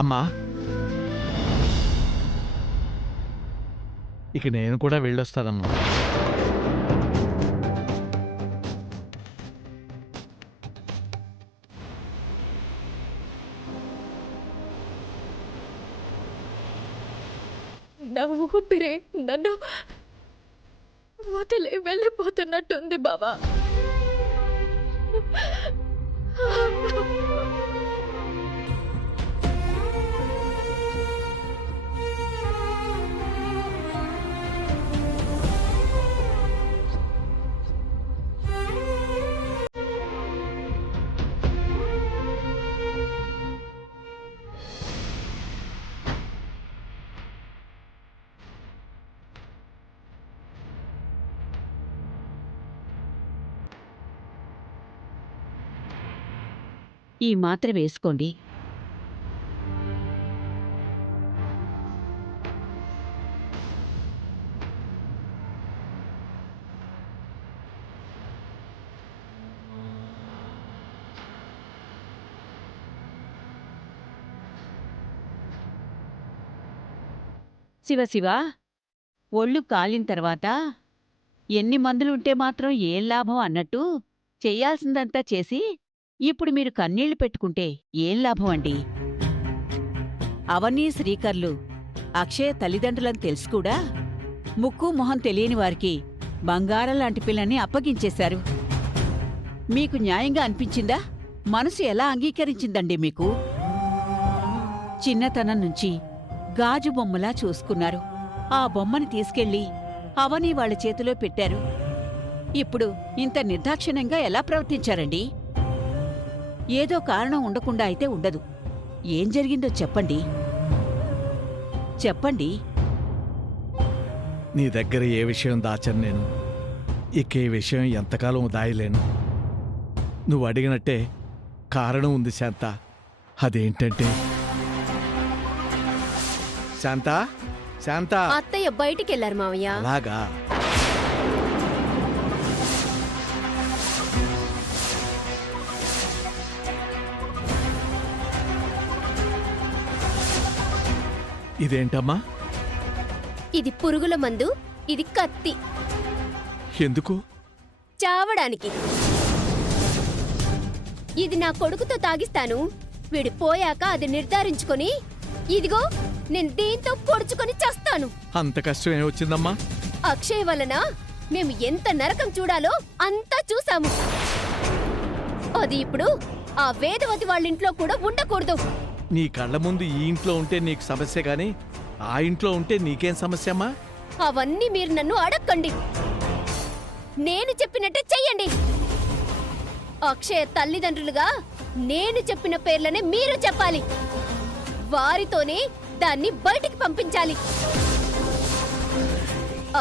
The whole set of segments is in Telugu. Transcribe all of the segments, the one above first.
అమ్మా, ఇక నేను కూడా వెళ్ళొస్తానమ్మా. నా ఊపిరే నన్ను వదిలి వెళ్ళిపోతున్నట్టుంది బావా. ఈ మాత్ర వేసుకోండి. శివ ఒళ్ళు కాలిన తర్వాత ఎన్ని మందులుంటే మాత్రం ఏం లాభం అన్నట్టు చెయ్యాల్సిందంతా చేసి ఇప్పుడు మీరు కన్నీళ్లు పెట్టుకుంటే ఏం లాభం అండి? అవన్నీ శ్రీకర్లు అక్షయ తల్లిదండ్రులని తెలుసు కూడా ముక్కు మొహం తెలియని వారికి బంగారం లాంటి పిల్లని అప్పగించేశారు. మీకు న్యాయంగా అనిపించిందా? మనసు ఎలా అంగీకరించిందండి మీకు? చిన్నతనం నుంచి గాజు బొమ్మలా చూసుకున్నారు. ఆ బొమ్మని తీసుకెళ్లి అవని వాళ్ళ చేతిలో పెట్టారు. ఇప్పుడు ఇంత నిర్దాక్షిణ్యంగా ఎలా ప్రవర్తించారండి? ఏదో కారణం ఉండకుండా అయితే ఉండదు. ఏం జరిగిందో చెప్పండి. చెప్పండి. నీ దగ్గర ఏ విషయం దాచను నేను. ఇక ఈ విషయం ఎంతకాలం దాయలేను. నువ్వు అడిగినట్టే కారణం ఉంది శాంత. అదేంటంటే శాంత, శాంత. అత్తయ్య బయటికెళ్లారు మావయ్య. అలాగా? ఇదేంటమ్మా? ఇది పురుగుల మందు, ఇది కత్తి. ఎందుకు? చావడానికి. ఇది నా కొడుకుతో తాగిస్తాను. వీడు పోయాక అది నిర్ధారించుకొని ఇదిగో నేను దీంతో పొడుచుకొని చస్తాను. అంత కష్టం ఏమొచ్చిందమ్మా? అక్షయ్ వలన మేము ఎంత నరకం చూడాలో అంతా చూసాము. అది ఇప్పుడు ఆ వేదవతి వాళ్ళింట్లో కూడా ఉండకూడదు. నీ కళ్ళ ముందు ఈ ఇంట్లో ఉంటే నీకు సమస్య గాని ఆ ఇంట్లో ఉంటే నీకేం సమస్యమ్మా? అవన్నీ మీరు నన్ను అడక్కండి. నేను చెప్పినట్టే చెయ్యండి. అక్షయ తల్లిదండ్రులుగా నేను చెప్పిన పేర్లనే మీరు చెప్పాలి. వారితోనే దాన్ని బయటికి పంపించాలి.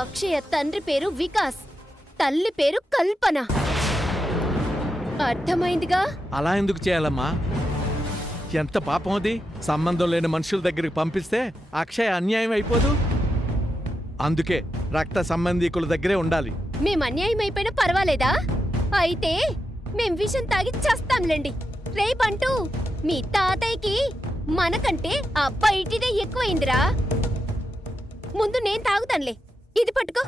అక్షయ తండ్రి పేరు వికాస్, తల్లి పేరు కల్పన. అర్థమైందిగా? అలా ఎందుకు చేయాలమ్మా? ఎంత పాపం అది. సంబంధం లేని మనుషుల దగ్గరికి పంపిస్తే అక్షయ అన్యాయం అయిపోదు. అందుకే రక్త సంబంధీకుల దగ్గరే ఉండాలి. మేం అన్యాయం అయిపోయినా పర్వాలేదా? అయితే మేం విషం తాగి చస్తాంలేండి. రేపంటూ మీ తాతయ్యకి మనకంటే ఆ బయటిదే ఎక్కువైందిరా. ముందు నేను తాగుతానులే. ఇది పట్టుకో.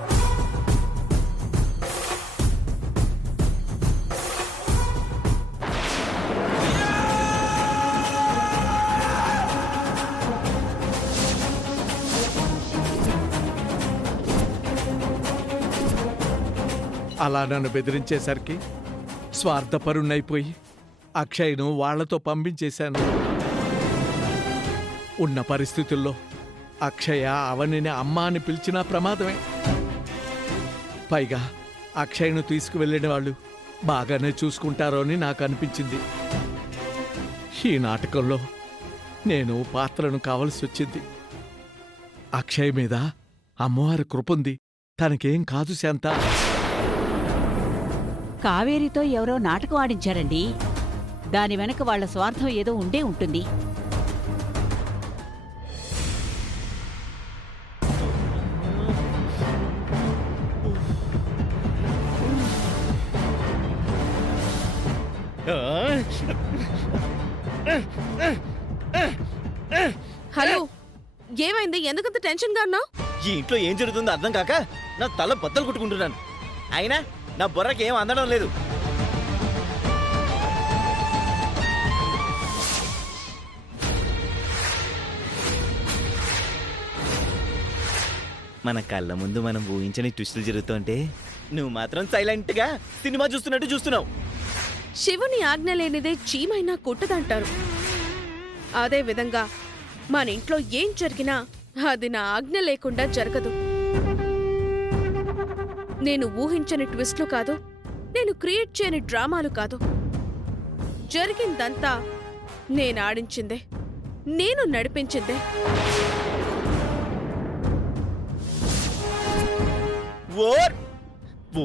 అలా నన్ను బెదిరించేసరికి స్వార్థపరుణ్ణైపోయి అక్షయ్ను వాళ్లతో పంపించేశాను. ఉన్న పరిస్థితుల్లో అక్షయ అవనిని అమ్మ అని పిలిచినా ప్రమాదమే. పైగా అక్షయ్ను తీసుకువెళ్ళిన వాళ్ళు బాగానే చూసుకుంటారో అని నాకు అనిపించింది. ఈ నాటకంలో నేను పాత్రను కావలసి వచ్చింది. అక్షయ్ మీద అమ్మవారి కృపుంది. తనకేం కాదు శాంత. కావేరితో ఎవరో నాటకం ఆడించారండి. దాని వెనక వాళ్ల స్వార్థం ఏదో ఉండే ఉంటుంది. ఏమైంది? ఎందుకంత టెన్షన్ గా ఉన్నావు? ఈ ఇంట్లో ఏం జరుగుతుందో అర్థం కాక నా తల బద్దలు కొట్టుకుంటున్నాను. అయినా నా బుర్రకి ఏం అందడం లేదు. మన కళ్ళ ముందు మనం ఊహించని ట్విస్టులు జరుగుతుంటే నువ్వు మాత్రం సైలెంట్ గా సినిమా చూస్తున్నట్టు చూస్తున్నావు. శివుని ఆజ్ఞ లేనిదే చీమైనా కుట్టదంటారు. అదే విధంగా మన ఇంట్లో ఏం జరిగినా అది నా ఆజ్ఞ లేకుండా జరగదు. నేను ఊహించని ట్విస్ట్లు కాదు, నేను క్రియేట్ చేయని డ్రామాలు కాదు. జరిగిందంతా నేను ఆడించిందే, నేను నడిపించిందే.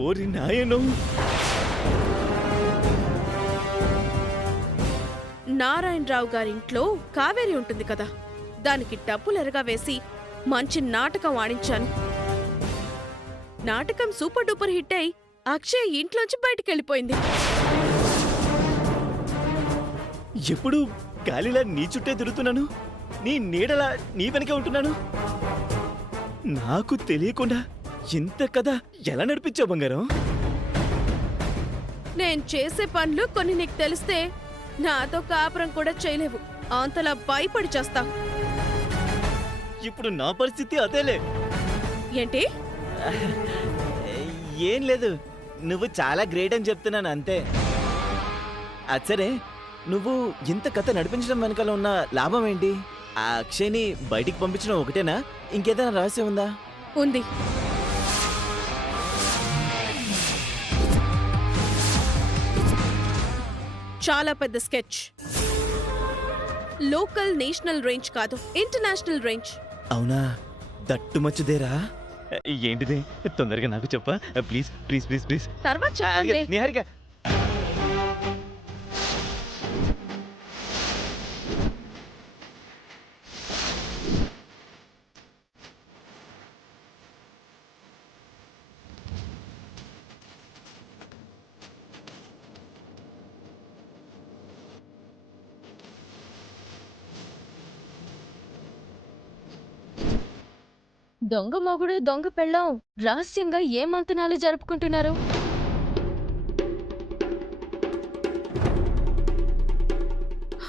ఓరి నాయనో! నారాయణరావు గారింట్లో కావేరి ఉంటుంది కదా, దానికి డబ్బులెరగా వేసి మంచి నాటకం ఆడించాను. నాటకం సూపర్ డూపర్ హిట్ అయి అక్షయ్ ఇంట్లోంచి బయటికెళ్ళిపోయింది. ఎప్పుడు గాలిలా నీ చుట్టే తిరుగుతున్నాను, నీ నీడలా నీ వెనకే ఉంటున్నాను. నాకు తెలియకుండా ఇంత కథ ఎలా నడిపించావు బంగారం? నేను చేసే పనులు కొన్ని నీకు తెలిస్తే నాతో కాపురం కూడా చేయలేవు. అంతలా భయపడి చేస్తా. ఇప్పుడు నా పరిస్థితి అదేలే. ఏంటి? ఏం లేదు, నువ్వు చాలా గ్రేట్ అని చెప్తున్నాను అంతే. అచ్చరే, నువ్వు ఇంత కథ నడిపించడం వెనకాల ఉన్న లాభం ఏంటి? ఆ అక్షయ్ని బయటికి పంపించడం ఒకటేనా, ఇంకేదైనా రహస్యం ఉందా? ఉంది. చాలా పెద్ద స్కెచ్. లోకల్ నేషనల్ రేంజ్ కాదు, ఇంటర్నేషనల్ రేంజ్. అవునా? దట్టుమచ్చుదేరా? ఏంటిది? తొందరగా నాకు చెప్పా ప్లీజ్ ప్లీజ్ ప్లీజ్ ప్లీజ్. తర్వాత చెప్పండి. నిహారిక, దొంగ మొగుడు దొంగ పెళ్ళాం రహస్యంగా ఏ మంతనాలు జరుపుకుంటున్నారు?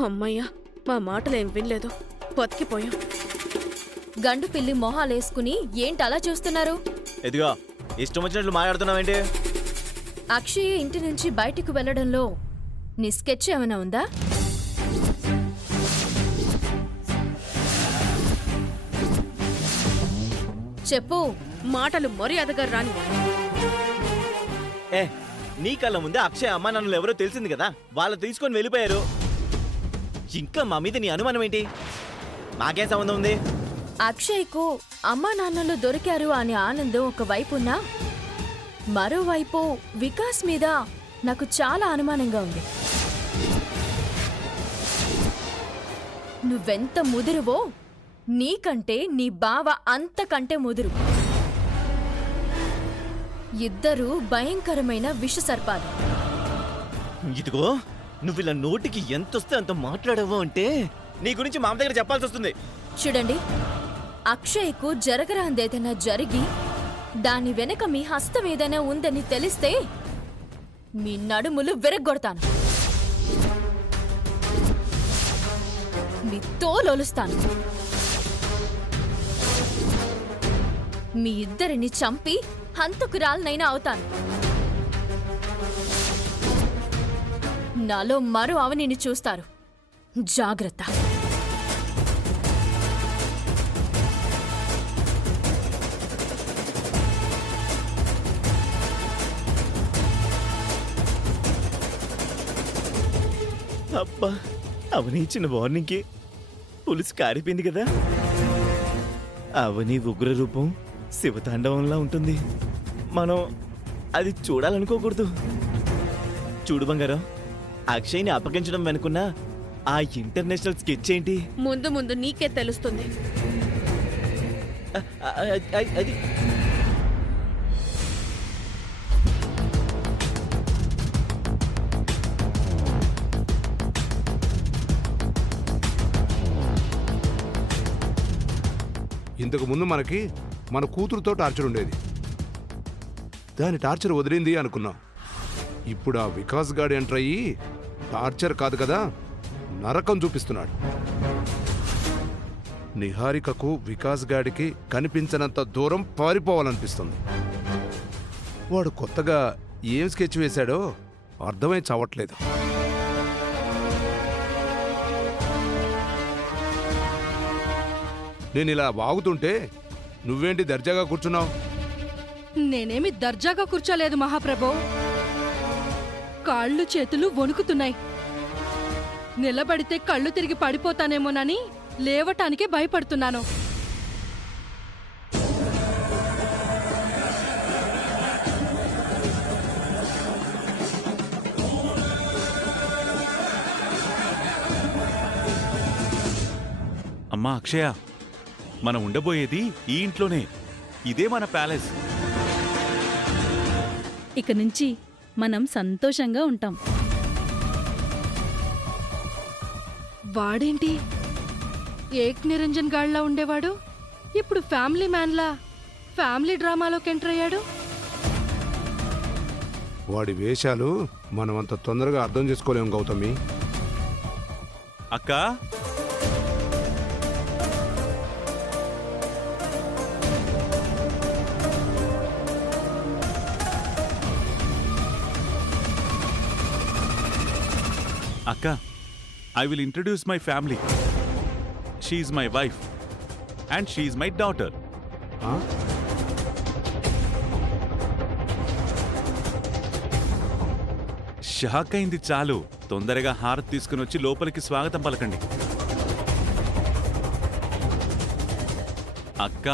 అమ్మయ్యా, మా మాటలేం వినలేదు, బతికిపోయాం. గండు పిల్లి మొహాలేసుకుని ఏంటలా చూస్తున్నారు? ఎదిగో ఇష్టం వచ్చినట్లు మాట్లాడుతున్నావేంటి? అక్షయ్ ఇంటి నుంచి బయటికి వెళ్లడంలో నీ స్కెచ్ ఏమైనా ఉందా? చెప్పు. మాటలు మర్యాదగా రాని. ఏ, నీ కళ్ళ ముందే అక్షయ్ అమ్మా నన్ను ఎవరో తెలిసింది కదా, వాళ్ళు తీసుకొని వెళ్ళిపోయారు. ఇంకా మా మీద నీ అనుమానం ఏంటి? మాకేం సంబంధం ఉంది? అక్షయ్కు అమ్మా నాన్నలు దొరికారు అనే ఆనందం ఒకవైపున్నా, మరోవైపు వికాస్ మీద నాకు చాలా అనుమానంగా ఉంది. నువ్వెంత ముదురువో నీకంటే నీ బావ అంతకంటే ముదురు. ఇద్దరూ భయంకరమైన విషసర్పాలు. ఇదిగో నువ్వు ఇలా నోటికి ఎంతొస్తే అంత మాట్లాడవు అంటే నీ గురించి మామ దగ్గర చెప్పాల్సి వస్తుంది. చూడండి, అక్షయ్కు జరగరాందేదైనా జరిగి దాని వెనక మీ హస్తం ఏదైనా ఉందని తెలిస్తే మీ నడుములు విరగ్గొడతాను, మీ తోలొలుస్తాను, మీ ఇద్దరిని చంపి హంతకురాలనైనా అవుతాను. నాలో మరో అవనిని చూస్తారు, జాగ్రత్త. అబ్బా, అవని ఇచ్చిన వార్నింగ్కి పులుసు కారిపోయింది కదా. అవని ఉగ్ర రూపం శివతాండవంలా ఉంటుంది. మనం అది చూడాలనుకోకూడదు. చూడు బంగారం, అక్షయ్ని అప్పగించడం వెనుకున్న ఆ ఇంటర్నేషనల్ స్కెచ్ ఏంటి? ముందు ముందు నీకే తెలుస్తుంది. అది ఇంతకు ముందు మనకి మన కూతురుతో టార్చర్ ఉండేది. దాని టార్చర్ వదిలింది అనుకున్నాం. ఇప్పుడు ఆ వికాస్ గాడి ఎంటర్ అయ్యి టార్చర్ కాదు కదా, నరకం చూపిస్తున్నాడు. నిహారికకు వికాస్ గాడికి కనిపించనంత దూరం పారిపోవాలనిపిస్తుంది. వాడు కొత్తగా ఏం స్కెచ్ వేశాడో అర్థమై చావట్లేదు. నేను ఇలా వాగుతుంటే నువ్వేంటి దర్జాగా కూర్చున్నావు? నేనేమి దర్జాగా కూర్చోలేదు మహాప్రభో. కాళ్ళు చేతులు వణుకుతున్నాయి. నిలబడితే కళ్ళు తిరిగి పడిపోతానేమోనని లేవటానికే భయపడుతున్నాను. అమ్మా అక్షయ, మనం ఉండబోయేది ఈ ఇంట్లోనే. ఇదే మన ప్యాలెస్. ఇక నుంచి మనం సంతోషంగా ఉంటాం. వాడేంటి ఏక్ నిరంజన్ గాళ్లా ఉండేవాడు ఇప్పుడు ఫ్యామిలీ మ్యాన్లా ఫ్యామిలీ డ్రామాలోకి ఎంటర్ అయ్యాడు. వాడి వేషాలు మనం అంత తొందరగా అర్థం చేసుకోలేం గౌతమి. అక్క, అక్క, I will introduce my family. She is my wife and she is my daughter. ఆ? షాక్ అయింది చాలు. తొందరగా హారతి తీసుకుని వచ్చి లోపలికి స్వాగతం పలకండి. అక్క,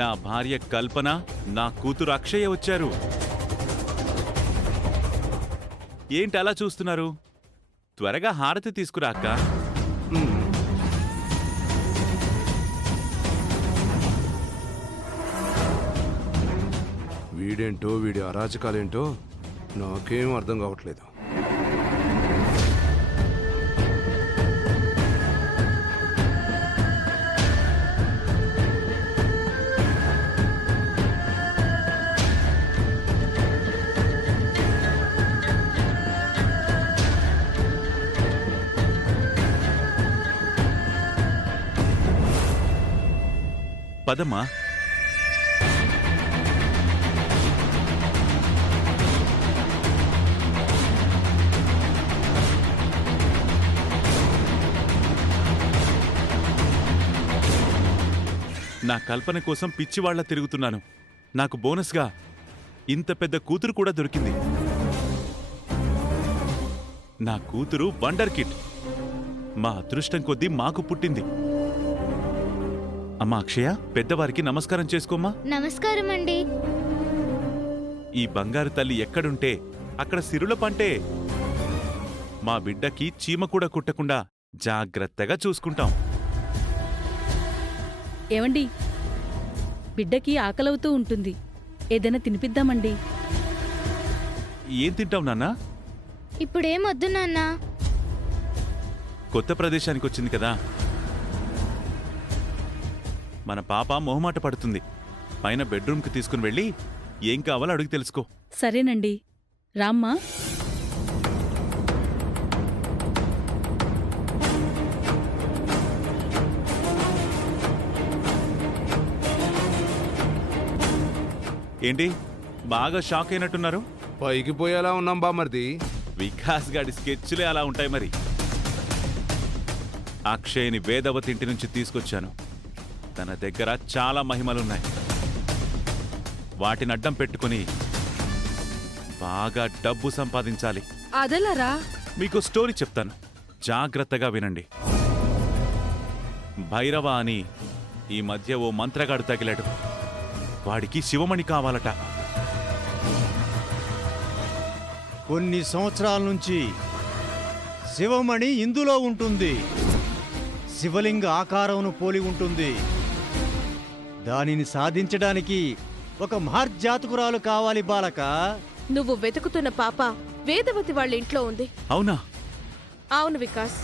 నా భార్య కల్పన, నా కూతురు అక్షయ వచ్చారు. ఏంటి అలా చూస్తున్నారు? త్వరగా హారతి తీసుకురా అక్క. వీడేంటో వీడి అరాచకాలేంటో నాకేం అర్థం కావట్లేదు. పదమ్మా. నా కల్పన కోసం పిచ్చివాళ్లా తిరుగుతున్నాను. నాకు బోనస్గా ఇంత పెద్ద కూతురు కూడా దొరికింది. నా కూతురు వండర్ కిడ్. మా అదృష్టం కొద్దీ మాకు పుట్టింది. అమ్మా అక్షయ, పెద్దవారికి నమస్కారం చేసుకోమ్మా. నమస్కారం అండి. ఈ బంగారు తల్లి ఎక్కడుంటే అక్కడ సిరుల పంటే. మా బిడ్డకి చీమ కూడా కుట్టకుండా జాగ్రత్తగా చూసుకుంటాం. ఏవండి, బిడ్డకి ఆకలవుతూ ఉంటుంది, ఏదైనా తినిపిద్దామండి. ఏం తింటావు నాన్నా? ఇప్పుడేమొద్దు నాన్నా. కొత్త ప్రదేశానికి వచ్చింది కదా, మన పాప మొహమాట పడుతుంది. పైన బెడ్రూమ్కి తీసుకుని వెళ్ళి ఏం కావాలో అడిగి తెలుసుకో. సరేనండి, రామ్మా. ఏంటి బాగా షాక్ అయినట్టున్నారు? పైకి పోయేలా ఉన్నాం బామర్ది. వికాస్ గాడి స్కెచ్లే అలా ఉంటాయి మరి. అక్షయ్ని వేదవతి ఇంటి నుంచి తీసుకొచ్చాను. తన దగ్గర చాలా మహిమలున్నాయి. వాటిని అడ్డం పెట్టుకుని బాగా డబ్బు సంపాదించాలి. అదెలారా? మీకు స్టోరీ చెప్తాను, జాగ్రత్తగా వినండి. భైరవ అని ఈ మధ్య ఓ మంత్రగాడు తగిలాడు. వాడికి శివమణి కావాలట. కొన్ని సంవత్సరాల నుంచి శివమణి ఇందులో ఉంటుంది. శివలింగ ఆకారమును పోలి ఉంటుంది. దానిని సాధించడానికి ఒక మహర్జాతకురాలు కావాలి బాలక. నువ్వు వెతుకుతున్న పాప వేదవతి వాళ్ళ ఇంట్లో ఉంది. అవునా? అవును వికాస్.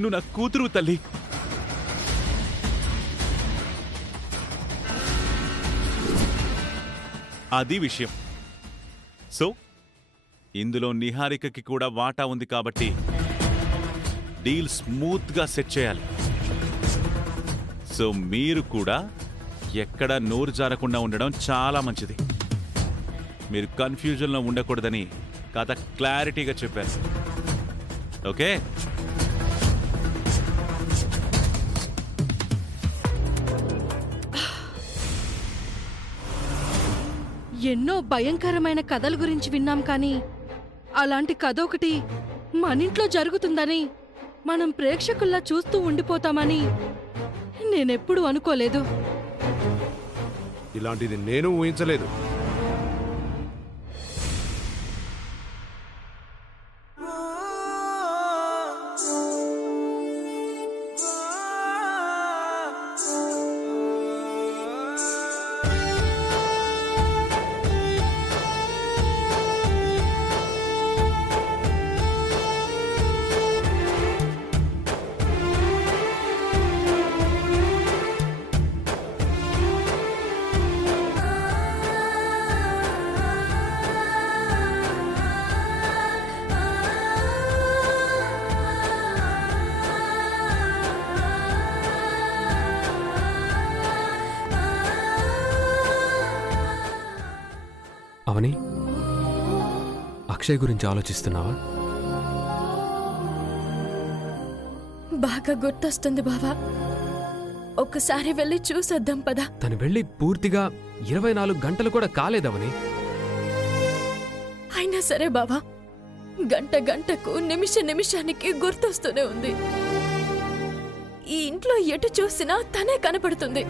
నువ్వు నా కూతురు తల్లి. అది విషయం. సో ఇందులో నిహారికకి కూడా వాటా ఉంది కాబట్టి డీల్ స్మూత్గా సెట్ చేయాలి. సో మీరు కూడా ఎక్కడ నోరు జారకుండా ఉండడం చాలా మంచిది. మీరు కన్ఫ్యూజన్లో ఉండకూడదని కథ క్లారిటీగా చెప్పారు. ఓకే? ఎన్నో భయంకరమైన కథల గురించి విన్నాం కానీ అలాంటి కథ ఒకటి మనింట్లో జరుగుతుందని మనం ప్రేక్షకుల్లా చూస్తూ ఉండిపోతామని నేనెప్పుడూ అనుకోలేదు. ఇలాంటిది నేను ఊహించలేదు. అవని, అక్షయ్ గురించి ఆలోచిస్తున్నావా? బాగా గుర్తొస్తుంది బావా. ఒక్కసారి వెళ్ళి చూసొద్దాం పదా. తను వెళ్ళి పూర్తిగా 24 గంటలు కూడా కాలేదవని. అయినా సరే బావా, గంట గంటకు నిమిష నిమిషానికి గుర్తొస్తూనే ఉంది. ఈ ఇంట్లో ఎటు చూసినా తనే కనపడుతుంది.